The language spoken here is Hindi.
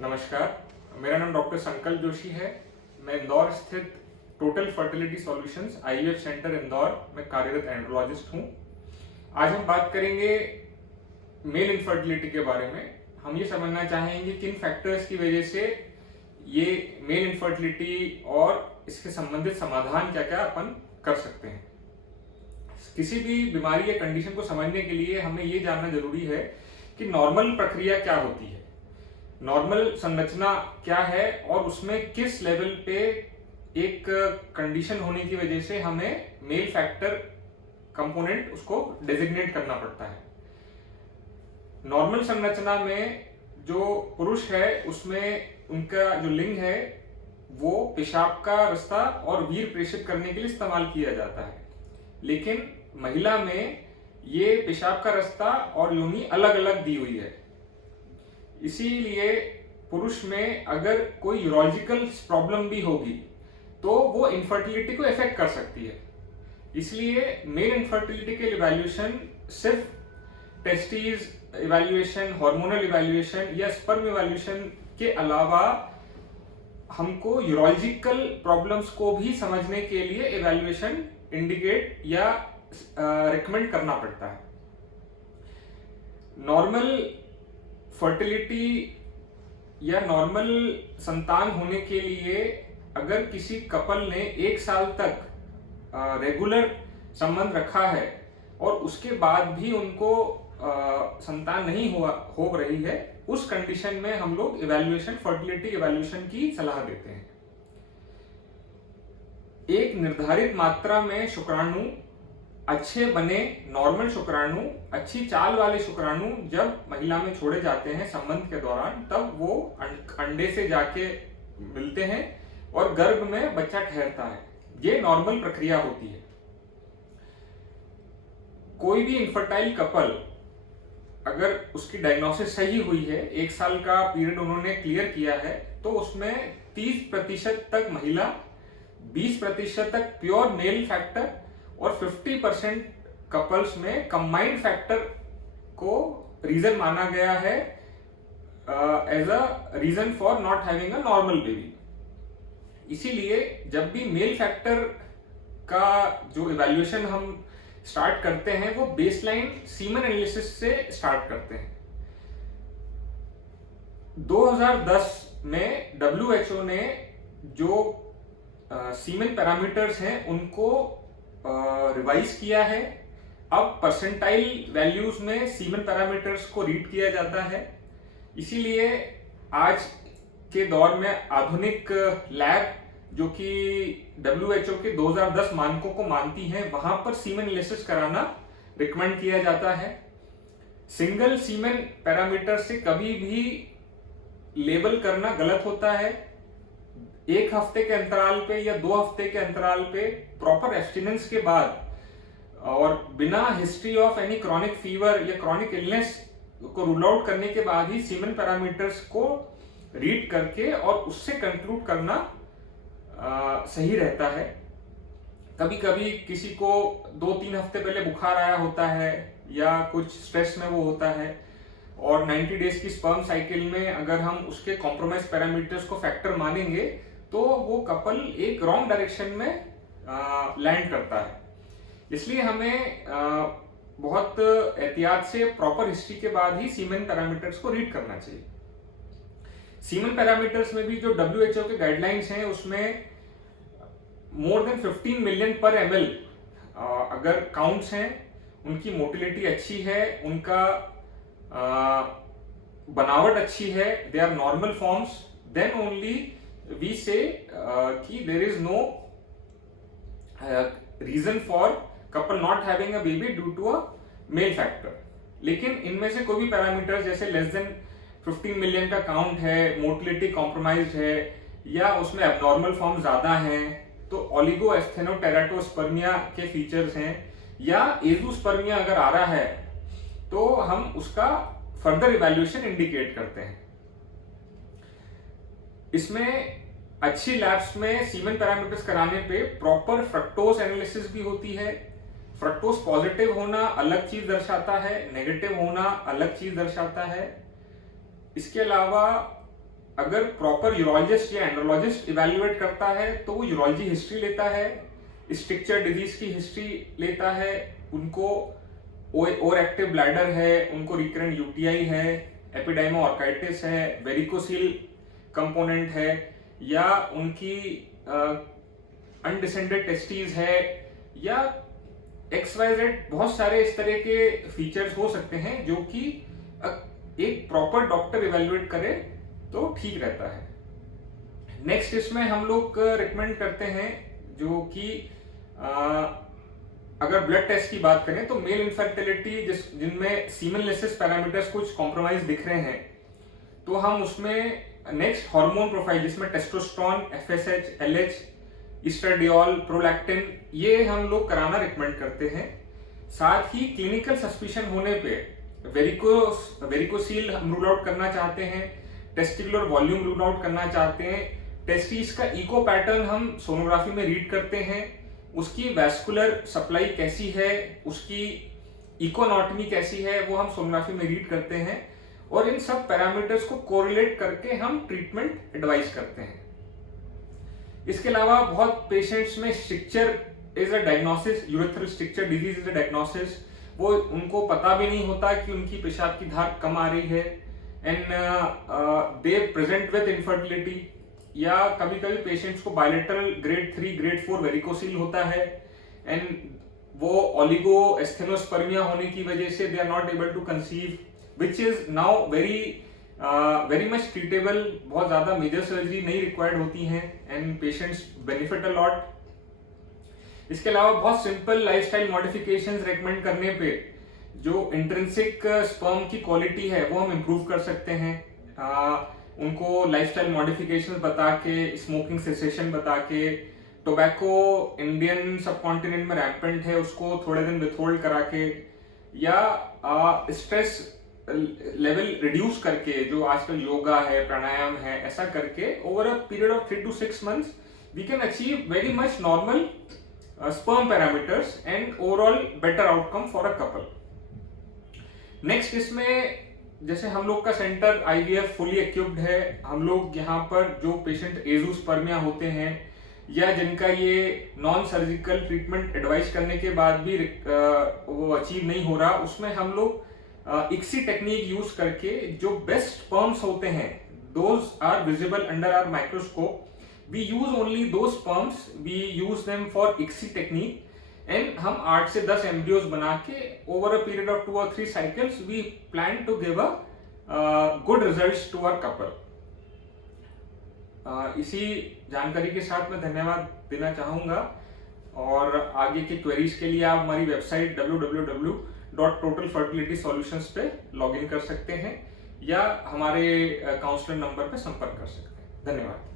नमस्कार, मेरा नाम डॉक्टर संकल्प जोशी है। मैं इंदौर स्थित total fertility solutions IVF centre Indore में कार्यरत एंड्रोलॉजिस्ट हूँ। आज हम बात करेंगे मेल इनफर्टिलिटी के बारे में। हम ये समझना चाहेंगे किन फैक्टर्स की वजह से ये मेल इनफर्टिलिटी और इसके संबंधित समाधान क्या क्या अपन कर सकते हैं। किसी भी बीमारी या कंडीशन को समझने के लिए हमें ये जानना जरूरी है कि नॉर्मल प्रक्रिया क्या होती है, नॉर्मल संरचना क्या है और उसमें किस लेवल पे एक कंडीशन होने की वजह से हमें मेल फैक्टर कंपोनेंट उसको डेजिग्नेट करना पड़ता है। नॉर्मल संरचना में जो पुरुष है उसमें उनका जो लिंग है वो पेशाब का रास्ता और वीर्य प्रेषित करने के लिए इस्तेमाल किया जाता है, लेकिन महिला में ये पेशाब का रास्ता और योनि अलग अलग दी हुई है। इसीलिए पुरुष में अगर कोई यूरोलॉजिकल प्रॉब्लम भी होगी तो वो इनफर्टिलिटी को इफेक्ट कर सकती है। इसलिए मेल इनफर्टिलिटी के इवैल्यूएशन सिर्फ टेस्टिस इवैल्यूएशन, हार्मोनल इवैल्यूएशन या स्पर्म इवैल्यूएशन के अलावा हमको यूरोलॉजिकल प्रॉब्लम्स को भी समझने के लिए इवैल्यूएशन इंडिकेट या रिकमेंड करना पड़ता है। नॉर्मल फर्टिलिटी या नॉर्मल संतान होने के लिए अगर किसी कपल ने 1 साल तक रेगुलर संबंध रखा है और उसके बाद भी उनको संतान नहीं हो रही है, उस कंडीशन में हम लोग इवैल्यूएशन, फर्टिलिटी इवैल्यूएशन की सलाह देते हैं। एक निर्धारित मात्रा में शुक्राणु अच्छे बने, नॉर्मल शुक्राणु, अच्छी चाल वाले शुक्राणु जब महिला में छोड़े जाते हैं संबंध के दौरान, तब वो अंडे से जाके मिलते हैं और गर्भ में बच्चा ठहरता है। ये नॉर्मल प्रक्रिया होती है। कोई भी इनफर्टाइल कपल अगर उसकी डायग्नोसिस सही हुई है, 1 साल का पीरियड उन्होंने क्लियर किया है, तो उसमें 30% तक महिला, 20% तक प्योर मेल फैक्टर और 50% कपल्स में कंबाइंड फैक्टर को रीजन माना गया है as a reason for not having a normal baby. इसीलिए जब भी मेल फैक्टर का जो इवैल्यूएशन हम स्टार्ट करते हैं वो बेसलाइन सीमन एनालिसिस से स्टार्ट करते हैं। 2010 में WHO ने जो सीमन पैरामीटर्स हैं उनको रिवाइज किया है। अब परसेंटाइल वैल्यूज में सीमन पैरामीटर्स को रीड किया जाता है। इसीलिए आज के दौर में आधुनिक लैब जो कि WHO के 2010 मानकों को मानती हैं, वहां पर सीमन एनालिसिस कराना रिकमेंड किया जाता है। सिंगल सीमन पैरामीटर से कभी भी लेबल करना गलत होता है। 1 हफ्ते के अंतराल पे या 2 हफ्ते के अंतराल पे प्रॉपर एब्स्टिनेंस के बाद और बिना history of any chronic fever या क्रॉनिक इलनेस को रूल आउट करने के बाद ही सीमन पैरामीटर्स को रीड करके और उससे कंक्लूड करना सही रहता है। कभी कभी किसी को 2-3 हफ्ते पहले बुखार आया होता है या कुछ स्ट्रेस में वो होता है और 90 डेज की स्पर्म साइकिल में अगर हम उसके कॉम्प्रोमाइज पैरामीटर्स को फैक्टर मानेंगे तो वो कपल एक रॉन्ग डायरेक्शन में लैंड करता है। इसलिए हमें बहुत एहतियात से प्रॉपर हिस्ट्री के बाद ही सीमन पैरामीटर्स को रीड करना चाहिए। सीमन पैरामीटर्स में भी जो WHO के गाइडलाइंस हैं उसमें मोर देन 15 मिलियन पर ml अगर काउंट्स हैं, उनकी मोटिलिटी अच्छी है, उनका बनावट अच्छी है, they are normal forms, then only we say कि there is no reason for couple not having a baby due to a male factor. लेकिन इनमें से कोई भी पैरामीटर जैसे लेस देन 15 मिलियन का काउंट है, मोटिलिटी कॉम्प्रोमाइज्ड है या उसमें एबनॉर्मल फॉर्म ज्यादा हैं, तो ओलिगोएस्थेनोटेराटोस्पर्मिया के फीचर्स हैं या एजोस्पर्मिया अगर आ रहा है तो हम उसका फर्दर इवैल्यूएशन इंडिकेट करते हैं। इसमें अच्छी लैब्स में सीमन पैरामीटर्स कराने पे प्रॉपर फ्रक्टोज एनालिसिस भी होती है। फ्रक्टोज पॉजिटिव होना अलग चीज दर्शाता है, नेगेटिव होना अलग चीज दर्शाता है। इसके अलावा अगर प्रॉपर यूरोलॉजिस्ट या एंड्रोलॉजिस्ट इवेल्युएट करता है तो वो यूरोलॉजी हिस्ट्री लेता है, स्ट्रक्चर डिजीज की हिस्ट्री लेता है, उनको ओवर एक्टिव ब्लैडर है, उनको रिकरेंट यूटीआई है, एपिडाइमो ऑर्काइटिस है, वेरिकोसील कंपोनेंट है, या उनकी अनडिसेंडेड टेस्टीज है, या XYZ बहुत सारे इस तरह के फीचर्स हो सकते हैं जो कि एक प्रॉपर डॉक्टर इवेल्युएट करे तो ठीक रहता है। नेक्स्ट इसमें हम लोग रिकमेंड करते हैं जो कि अगर ब्लड टेस्ट की बात करें तो मेल इनफर्टिलिटी जिनमें सीमेनलिसिस पैरामीटर्स कुछ कॉम्प्रोमाइज दिख रहे हैं, तो हम उसमें नेक्स्ट हार्मोन प्रोफाइल जिसमें testosterone, FSH, LH, oestradiol, prolactin, ये हम लोग कराना रिकमेंड करते हैं। साथ ही क्लिनिकल सस्पिशन होने पे वेरिकोसील हम रूल आउट करना चाहते हैं, टेस्टिकुलर वॉल्यूम रूल आउट करना चाहते हैं, टेस्टिस का इको पैटर्न हम सोनोग्राफी में रीड करते हैं, उसकी वैस्कुलर सप्लाई कैसी है, उसकी इकोनॉटमी कैसी है, वो हम सोनोग्राफी में रीड करते हैं, और इन सब पैरामीटर्स को कोरिलेट करके हम ट्रीटमेंट एडवाइस करते हैं। इसके अलावा बहुत पेशेंट्स में structure is a diagnosis, urethral structure disease is a diagnosis, वो उनको पता भी नहीं होता कि उनकी पेशाब की धार कम आ रही है, and they present with infertility, या कभी कभी पेशेंट्स को बायलेटरल ग्रेड 3 ग्रेड 4 वेरिकोसील होता है, एंड वो ओलिगोएस्थेनोस्पर्मिया होने की वजह से they are not able to conceive, which is now very much treatable, बहुत ज्यादा मेजर सर्जरी नहीं रिक्वायर्ड होती हैं, and patients benefit a lot. इसके अलावा बहुत सिंपल लाइफस्टाइल मॉडिफिकेशंस रेकमेंड करने पे जो इंट्रिंसिक स्पर्म की क्वालिटी है वो हम इम्प्रूव कर सकते हैं। उनको लाइफस्टाइल मॉडिफिकेशंस बता के, स्मोकिंग सेसेशन बता के, टोबैको इंडियन सबकॉन्टिनेंट में रैम्पेंट है उसको थोड़े दिन विथहोल्ड करा के, या स्ट्रेस लेवल रिड्यूस करके, जो आजकल योगा है, प्राणायाम है, ऐसा करके over a period of 3 to 6 months we can achieve very much normal sperm parameters and overall better outcome for a couple. Next इसमें जैसे हम लोग का सेंटर IVF फुली इक्विप्ड है, हम लोग यहाँ पर जो पेशेंट एजोस्पर्मिया होते हैं या जिनका ये नॉन सर्जिकल ट्रीटमेंट एडवाइस करने के बाद भी वो अचीव नहीं हो रहा, उसमें हम लोग ICSI टेक्निक यूज करके जो बेस्ट स्पर्म्स होते हैं, those are visible under our microscope, we use only दो sperms, we use them for ICSI technique, and हम 8 से 10 एम्ब्रियोज बना के over a period of 2 or 3 cycles we plan to give a good results to our couple. इसी जानकारी के साथ मैं धन्यवाद देना चाहूंगा, और आगे के क्वेरीज के लिए आप हमारी वेबसाइट www.totalfertilitysolutions पे लॉग इन कर सकते हैं, या हमारे काउंसलर नंबर पे संपर्क कर सकते हैं। धन्यवाद।